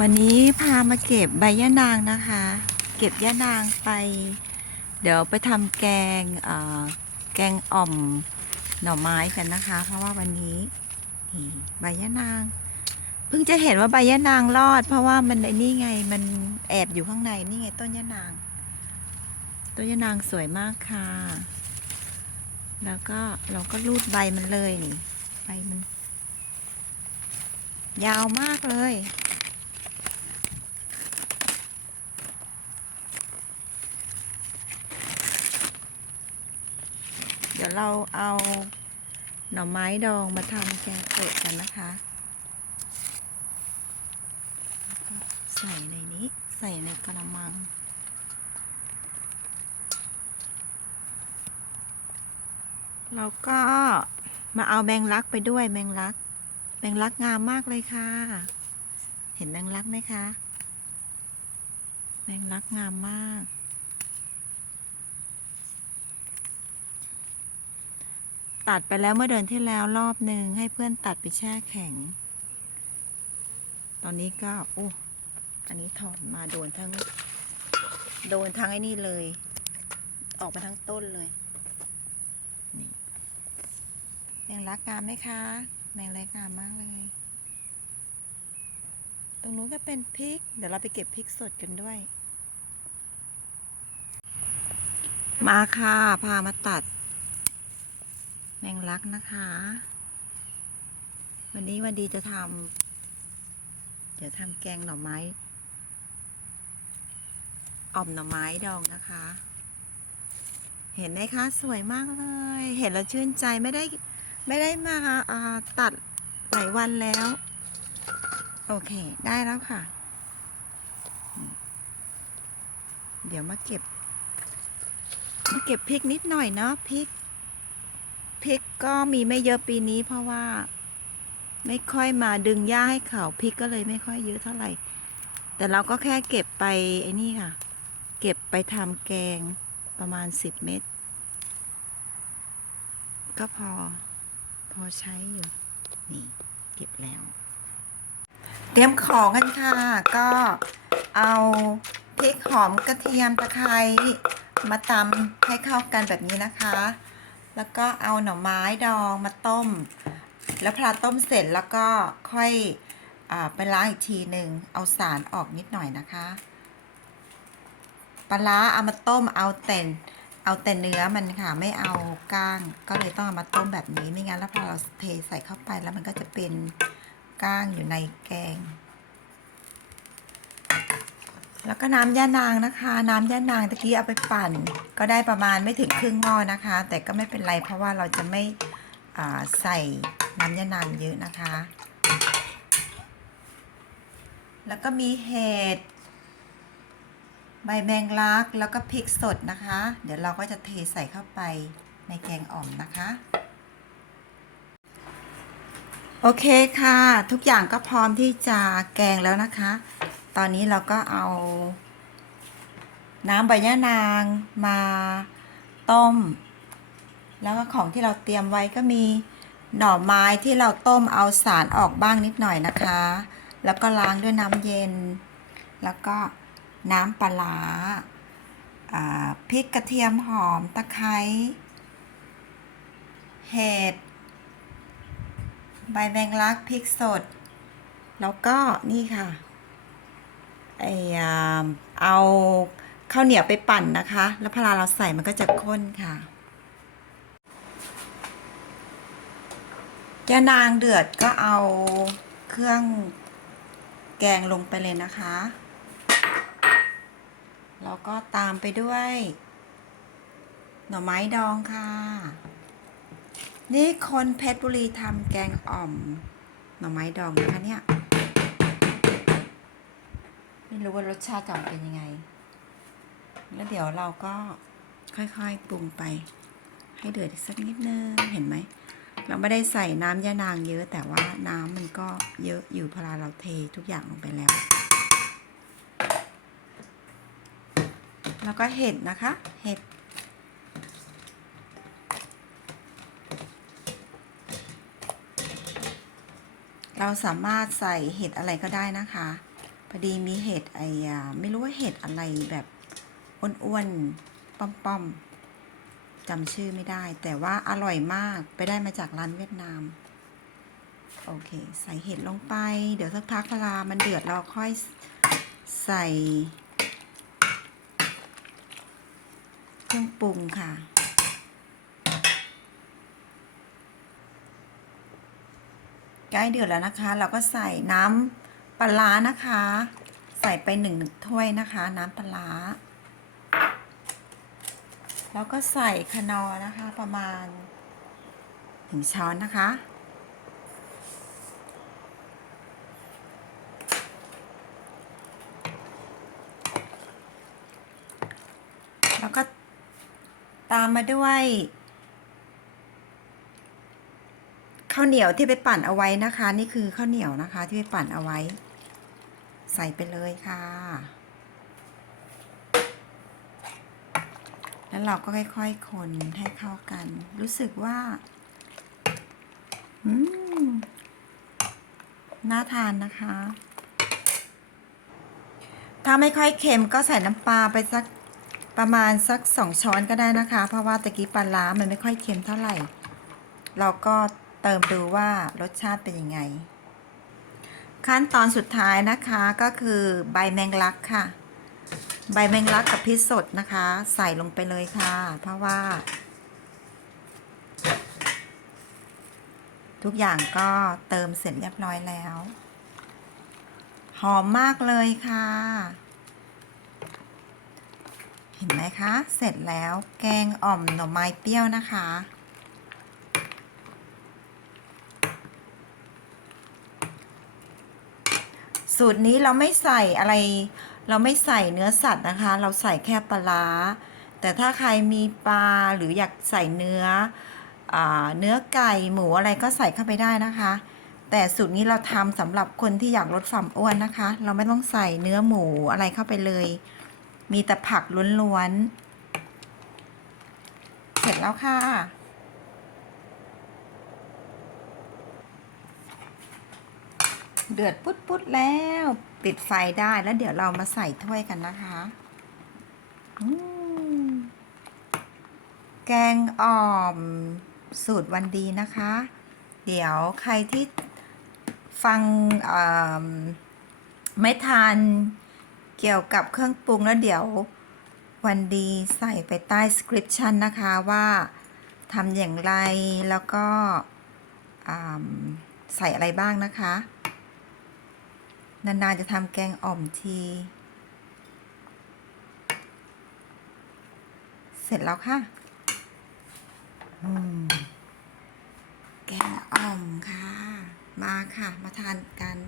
วันนี้พามาเก็บใบยะนางนะคะ เก็บยะนางไป เดี๋ยวไปทำแกงแกงอ่อมหน่อไม้กันนะคะ เพราะว่าวันนี้นี่ใบยะนาง เพิ่งจะเห็นว่าใบยะนางรอด เพราะว่ามันไอ้นี่ไงมันแอบอยู่ข้างในนี่ไงต้นยะนาง ต้นยะนางสวยมากค่ะ แล้วก็เราก็รูดใบมันเลยนี่ใบมัน ยาวมากเลย ดี๋ยวเราเอาหน่อไม้ดองมาทำแกงเปิดกันนะคะ ใส่ในนี้ใส่ในกระมังเราก็มาเอาแมงลักไปด้วยแมงลัก แมงลักงามมากเลยค่ะ เห็นแมงลักไหมคะ แมงลักงามมาก ตัดไปแล้วเมื่อเดือนที่แล้วรอบหนึ่งให้เพื่อนตัดไปแช่แข็ง ตอนนี้ก็โอ้อันนี้ถอนมาโดนทั้ง โดนทั้งไอ้นี่เลย ออกมาทั้งต้นเลยนี่แมงลักงามไหมคะแมงลักงามมากเลย ตรงนู้นก็เป็นพริก เดี๋ยวเราไปเก็บพริกสดกันด้วย มาค่ะ พามาตัด แมงลักนะคะ วันนี้วันดีจะทำเดี๋ยวทำแกงหน่อไม้อ่อมหน่อไม้ดองนะคะ เห็นไหมคะสวยมากเลย เห็นแล้วชื่นใจไม่ได้ไม่ได้มาาตัดหลายวันแล้ว โอเคได้แล้วค่ะ เดี๋ยวมาเก็บ มาเก็บพริกนิดหน่อยเนาะพริก พริกก็มีไม่เยอะปีนี้ เพราะว่า ไม่ค่อยมาดึงหญ้าให้เขาพริกก็เลยไม่ค่อยเยอะเท่าไหร่ แต่เราก็แค่เก็บไปไอ้นี่ค่ะ เก็บไปทำแกงประมาณสิบเม็ดก็พอ พอใช้อยู่ นี่ เก็บแล้ว เตรียมของกันค่ะ ก็เอาพริกหอมกระเทียมตะไคร้มาตำให้เข้ากันแบบนี้นะคะ แล้วก็เอาหน่อไม้ดองมาต้ม แล้วพอต้มเสร็จแล้วก็ค่อยอไปล้างอีกทีหนึ่งเอาสารออกนิดหน่อยนะคะปลาร้าเอามาต้มเอาแต่เอาแต่เนื้อมันค่ะไม่เอาก้างก็เลยต้องเอามาต้มแบบนี้ไม่งั้นแล้วพอเราเทใส่เข้าไปแล้วมันก็จะเป็นก้างอยู่ในแกง แล้วก็น้ำย่านางนะคะ น้ำย่านางตะกี้เอาไปปั่น ก็ได้ประมาณไม่ถึงครึ่งหม้อนะคะ แต่ก็ไม่เป็นไรเพราะว่าเราจะไม่ใส่น้ำย่านางเยอะนะคะ แล้วก็มีเห็ดใบแมงลักแล้วก็พริกสดนะคะ เดี๋ยวเราก็จะเทใส่เข้าไปในแกงอ่อมนะคะ โอเคค่ะ ทุกอย่างก็พร้อมที่จะแกงแล้วนะคะ ตอนนี้เราก็เอา น้ำใบยะนางมาต้ม แล้วก็ของที่เราเตรียมไว้ก็มีหน่อไม้ที่เราต้มเอาสารออกบ้างนิดหน่อยนะคะ แล้วก็ล้างด้วยน้ำเย็น แล้วก็น้ำปลาร้าอ่าพริกกระเทียมหอมตะไคร้เห็ดใบแมงลักพริกสด แล้วก็นี่ค่ะ ไอเอาข้าวเหนียวไปปั่นนะคะ แล้วพอเราใส่มันก็จะข้นค่ะจะนางเดือดก็เอาเครื่องแกงลงไปเลยนะคะ แล้วก็ตามไปด้วย หน่อไม้ดองค่ะ นี่คนเพชรบุรีทำแกงอ่อม หน่อไม้ดองนะคะเนี่ย รู้ว่ารสชาติจะออกเป็นยังไง แล้วเดี๋ยวเราก็ค่อยๆปรุงไป ให้เดือดสักนิดนึง เห็นไหม เราไม่ได้ใส่น้ำยานางเยอะ แต่ว่าน้ำมันก็เยอะอยู่พอเราเททุกอย่างลงไปแล้ว แล้วก็เห็ดนะคะ เห็ดเราสามารถใส่เห็ดอะไรก็ได้นะคะ ผอดีมีเห็ดไอ้อ่าไม่รู้ว่าเห็ดอะไรแบบอ้วนๆป้อมๆจำชื่อไม่ได้ แต่ว่าอร่อยมากไปได้มาจากร้านเวียดนาม โอเค ใส่เห็ดลงไป เดี๋ยวสักพักเวลามันเดือดเราค่อยใส่เครื่องปรุงค่ะใกล้เดือดแล้วนะคะ เราก็ใส่น้ำ ลาร้านะคะ ใส่ไปหนึ่งถ้วยนะคะ น้ำปลาแล้วก็ใส่คนอนะคะ ประมาณหนึ่งช้อนนะคะ แล้วก็ตามมาด้วยข้าวเหนียวที่ไปปั่นเอาไว้นะคะ นี่คือข้าวเหนียวนะคะที่ไปปั่นเอาไว้ ใส่ไปเลยค่ะ แล้วเราก็ค่อยๆคนให้เข้ากัน รู้สึกว่าอืมน่าทานนะคะ ถ้าไม่ค่อยเค็มก็ใส่น้ำปลาไปสักประมาณสักสองช้อนก็ได้นะคะ เพราะว่าตะกี้ปลาร้ามันไม่ค่อยเค็มเท่าไหร่ เราก็เติมดูว่ารสชาติเป็นยังไง ขั้นตอนสุดท้ายนะคะก็คือใบแมงลักค่ะ ใบแมงลักกับพริกสดนะคะ ใส่ลงไปเลยค่ะ เพราะว่า ทุกอย่างก็เติมเสร็จเรียบร้อยแล้ว หอมมากเลยค่ะ เห็นไหมคะ เสร็จแล้วแกงอ่อมหน่อไม้เปรี้ยวนะคะ สูตรนี้เราไม่ใส่อะไร เราไม่ใส่เนื้อสัตว์นะคะ เราใส่แค่ปลา แต่ถ้าใครมีปลาหรืออยากใส่เนื้ออเนื้อไก่หมูอะไรก็ใส่เข้าไปได้นะคะ แต่สูตรนี้เราทำสำหรับคนที่อยากลดความอ้วนนะคะ เราไม่ต้องใส่เนื้อหมูอะไรเข้าไปเลย มีแต่ผักล้วนๆ เสร็จแล้วค่ะ เดือดปุ๊ดๆแล้วปิดไฟได้แล้วเดี๋ยวเรามาใส่ถ้วยกันนะคะอืมแกงอ่อมสูตรวันดีนะคะ เดี๋ยวใครที่ฟังไม่ทานเกี่ยวกับเครื่องปรุงแล้วเดี๋ยววันดีใส่ไปใต้สคริปชันนะคะว่าทำอย่างไรแล้วก็ใส่อะไรบ้างนะคะ นานๆจะทำแกงอ่อมที เสร็จแล้วค่ะอืมแกงอ่อมค่ะ มาค่ะ มาทานกัน